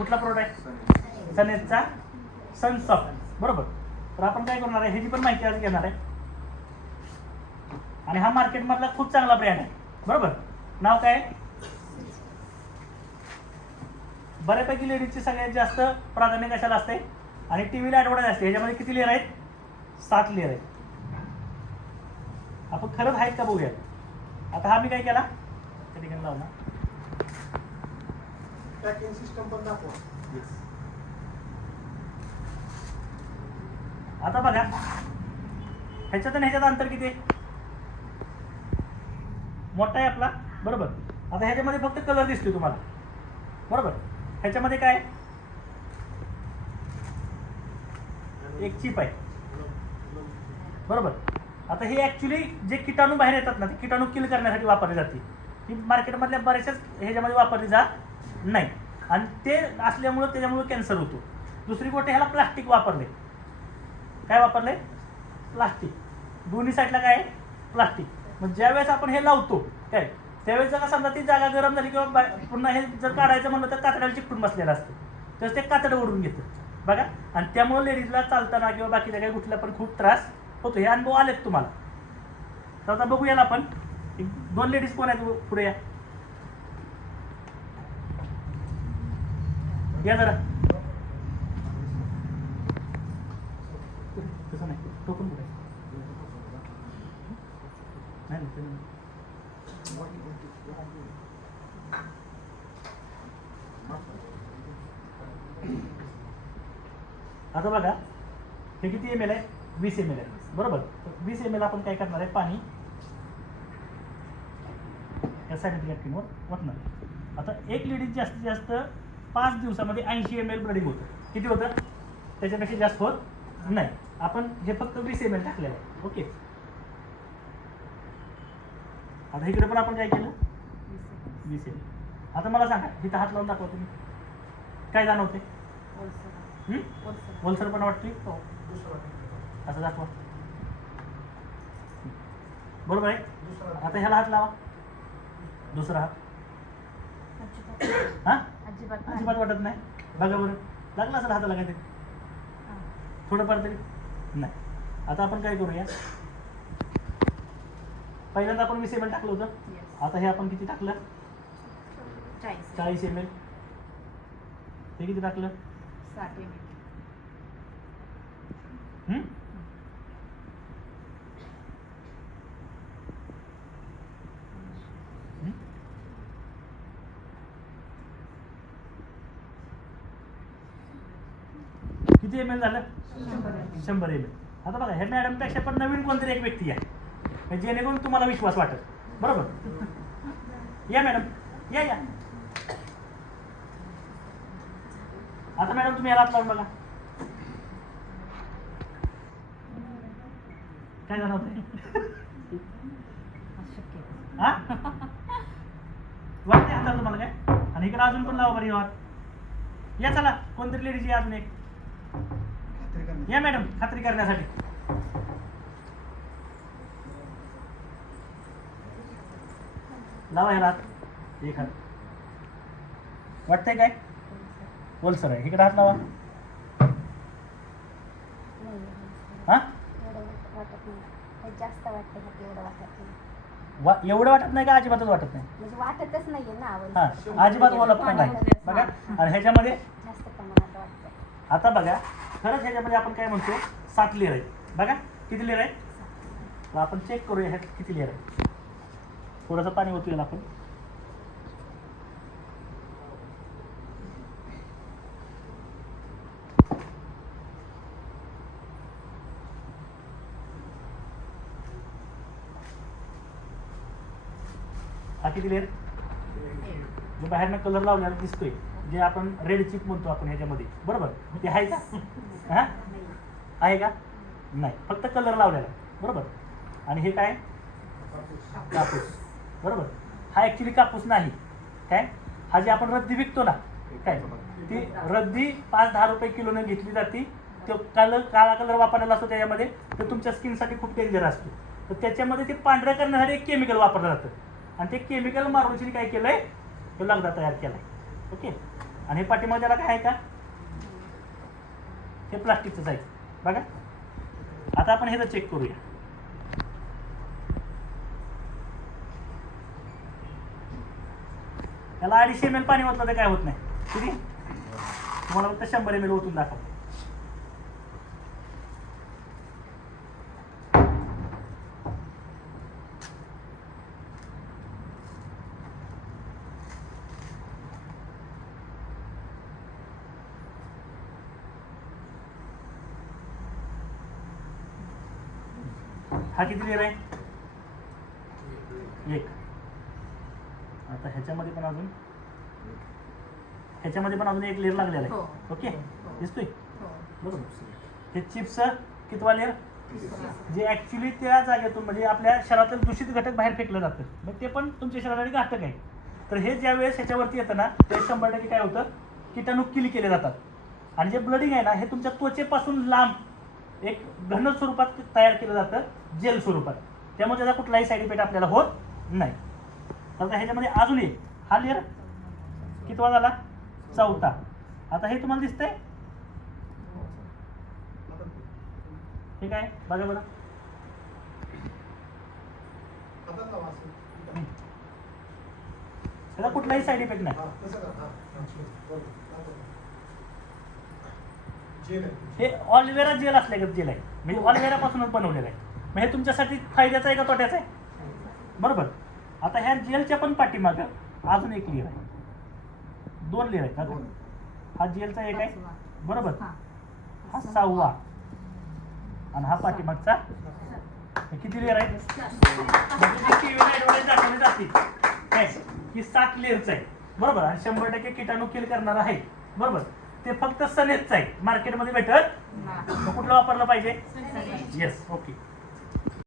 कुठला प्रोडक्ट सनेजचा सनसॉफ्ट बरोबर. तर आपण काय करणार आहे? ह्याची पण माहिती आज घेणार आहे. आणि हा मार्केटमधला खूप चांगला ब्रँड आहे. बरोबर. नाव काय? आहे? बऱ्यापैकी लेडीजची सगळ्यात जास्त प्राधान्य कशाला असते? आणि टी व्हीला ॲडव्हर्टाईज असते. ह्याच्यामध्ये किती लेअर आहेत? सात लेअर आहेत. आपण खरंच आहेत का बघूयात? आता हा मी काय केला? त्या ठिकाणी लावला ट्रॅकिंग सिस्टम पण दाखवा. आता बघा. ह्याच्यात आणि ह्याच्यात अंतर किती आहे? मोठा आहे आपला. बरोबर. आता ह्याच्यामध्ये फक्त कलर दिसतोय तुम्हाला. बरोबर. ह्याच्यामध्ये काय? आहे? एक चिप आहे. बरोबर. आता हे ॲक्च्युली जे किटाणू बाहेर येतात ना ते किटाणू किल करण्यासाठी वापरली जाते. ही मार्केटमधल्या बऱ्याचशाच ह्याच्यामध्ये वापरली जात नाही. आणि ते असल्यामुळं त्याच्यामुळं कॅन्सर होतो. दुसरी गोष्ट ह्याला प्लास्टिक वापरले. काय वापरले? प्लास्टिक दोन्ही साईडला काय आहे? प्लास्टिक मग ज्यावेळेस आपण हे लावतो काय? त्यावेळेस जर समजा ती जागा गरम झाली किंवा बा- पुन्हा हे जर काढायचं म्हणलं तर कातड्याला चिकटून बसलेलं असतं. तर ते कातडं ओढून घेतं. बघा. आणि त्यामुळे लेडीजला चालताना किंवा बाकीच्या काही गोष्टीला पण खूप त्रास होतो. हे अनुभव आलेत तुम्हाला. तर आता बघूया आपण. एक दोन लेडीज कोण आहेत पुढे या? या जरा. तसं नाही. टोकन कुठे आहे? नाही ते आता बघा हे किती एम एल आहे? वीस एम एल आहे. बरोबर? तर वीस एम एल आपण काय करणार आहे? पाणी या सॅनिटरी नॅपकिनवर वटणार आता एक लेडीज जास्तीत जास्त पाच दिवसामध्ये ऐंशी एम एल ब्लडिंग होतं. किती होतं? त्याच्यापेक्षा जास्त होत नाही. आपण हे फक्त वीस एम एल टाकलेलं आहे. ओके. आता इकडे पण आपण काय केलं? वीस एम आता मला सांगा इथं हात लावून दाखवा तुम्ही. काय जाणवते? ओलसर पण वाटते हो. दुसरा असं दाखवा. बरोबर आहे? आता ह्याला हात लावा. दुसरा हात. हा? अजिबात अजिबात वाटत नाही. बघा बरं. लागला असेल हाताला काहीतरी थोडंफार तरी? नाही. आता आपण काय करूया? पहिल्यांदा आपण वीस एम एल टाकलं होतं. आता हे आपण किती टाकलं? चाळीस चाळीस एम एल हे किती टाकलं? साठ एम हं? किती एम एल झालं? शंभर एम एल आता बघा हे मॅडमपेक्षा पण नवीन कोणतरी एक व्यक्ती आहे. जेणेकरून तुम्हाला विश्वास वाटत. बरोबर? या मॅडम. या या. आता मॅडम तुम्ही याला लावून बघा. काय जाणवत शक्य हा? वाटते हाताला तुम्हाला काय? आणि इकडे अजून पण लावा बरी या चला कोणतरी लेडीज या अजून एक. या मॅडम खात्री करण्यासाठी. लावा ह्याला एक हात. वाटतंय काय? ओलसर आहे. इकडे हात लावा. हा? वाटत नाही जास्त वाटतं का एवढं वाटत नाही वा एवढं वाटत नाही का? अजिबातच वाटत नाही. म्हणजे वाटतच नाहीये ना हा अजिबात ओला पण नाही. बघा. आणि ह्याच्यामध्ये आता बघा खरंच ह्याच्यामध्ये आपण काय म्हणतो? सात लेअर आहे बघा किती लेअर आहे आपण चेक करूया ह्यात किती लेअर आहे थोडंसं पाणी ओतूया ना आपण. हा किती लेअर बाहेरनं कलर लावलेला दिसतोय. जे आपण रेड चिप म्हणतो आपण ह्याच्यामध्ये. बरोबर? ते आहे का? हा? आहे का? नाही. फक्त कलर लावलेला आहे. बरोबर? आणि हे काय? कापूस. बरोबर? हा ॲक्च्युली कापूस नाही. काय? हा जे आपण रद्दी विकतो ना काय? ती रद्दी पाच दहा रुपये किलोने घेतली जाते. तो कलर काळा कलर वापरलेला असतो त्याच्यामध्ये. तर तुमच्या स्किनसाठी खूप डेंजर असतो. तर त्याच्यामध्ये ते पांढऱ्या करण्यासाठी एक केमिकल वापरलं जातं. आणि ते केमिकल मारून काय केलंय? तो लगदा तयार केलाय. ओके? आणि हे पाठीमागे त्याला काय आहे का? हे प्लास्टिकचंच आहे. बघा. आता आपण हे चेक करूया. याला अडीचशे एम एल पाणी ओतलं तर काय होत नाही. किती तुम्हाला फक्त शंभर एम एल ओतून दाखव हा किती लेअर आहे? एक. आता ह्याच्यामध्ये पण अजून? ह्याच्यामध्ये पण अजून एक लेअर लागलेला हो. आहे ओके दिसतोय? हो. बरोबर. हे चिप्स कितवा लेअर? जे ऍक्च्युली त्या जागेतून म्हणजे आपल्या शरीरातील दूषित घटक बाहेर फेकलं जातं. मग ते पण तुमच्या शरीरासाठी घातक आहे. तर हे ज्या वेळेस ह्याच्यावरती येतं ना ते शंभर टक्के काय होतं? किटाणू किल केले जातात. आणि जे ब्लडिंग आहे ना हे तुमच्या त्वचेपासून लांब एक घन स्वरूपात तयार केलं जातं जेल स्वरूपात. त्यामुळे त्याचा कुठलाही साईड इफेक्ट आपल्याला होत नाही. तर आता ह्याच्यामध्ये अजून एक हा लेअर कितवा झाला? चौथा. आता हे तुम्हाला दिसतंय? हे काय? बघा बरं. हातात कुठलाही साईड इफेक्ट नाही. हा. हा, हा. दाखव. जेल आहे. हे ऑलिव्हेरा जेल असल्यागत जेल आहे म्हणजे ऑलिव्हेरा पासूनच बनवलेलं आहे मग हे तुमच्यासाठी फायद्याचं आहे का तोट्याचं आहे बरोबर आता ह्या जेलच्या पण पाठीमागं अजून एक लेअर आहे दोन लेअर आहेत दोन. हा जेलचा एक आहे. बरोबर हा. हा सहावा आणि हा पाठीमागचा हे किती लेअर आहे दाखवली जाते काय की सात लेअरचं आहे बरोबर आणि शंभर टक्के किटाणू किल करणार आहे बरोबर ते फक्त सनेजचं आहे मार्केटमध्ये भेटत. मग कुठलं वापरलं पाहिजे. Yes okay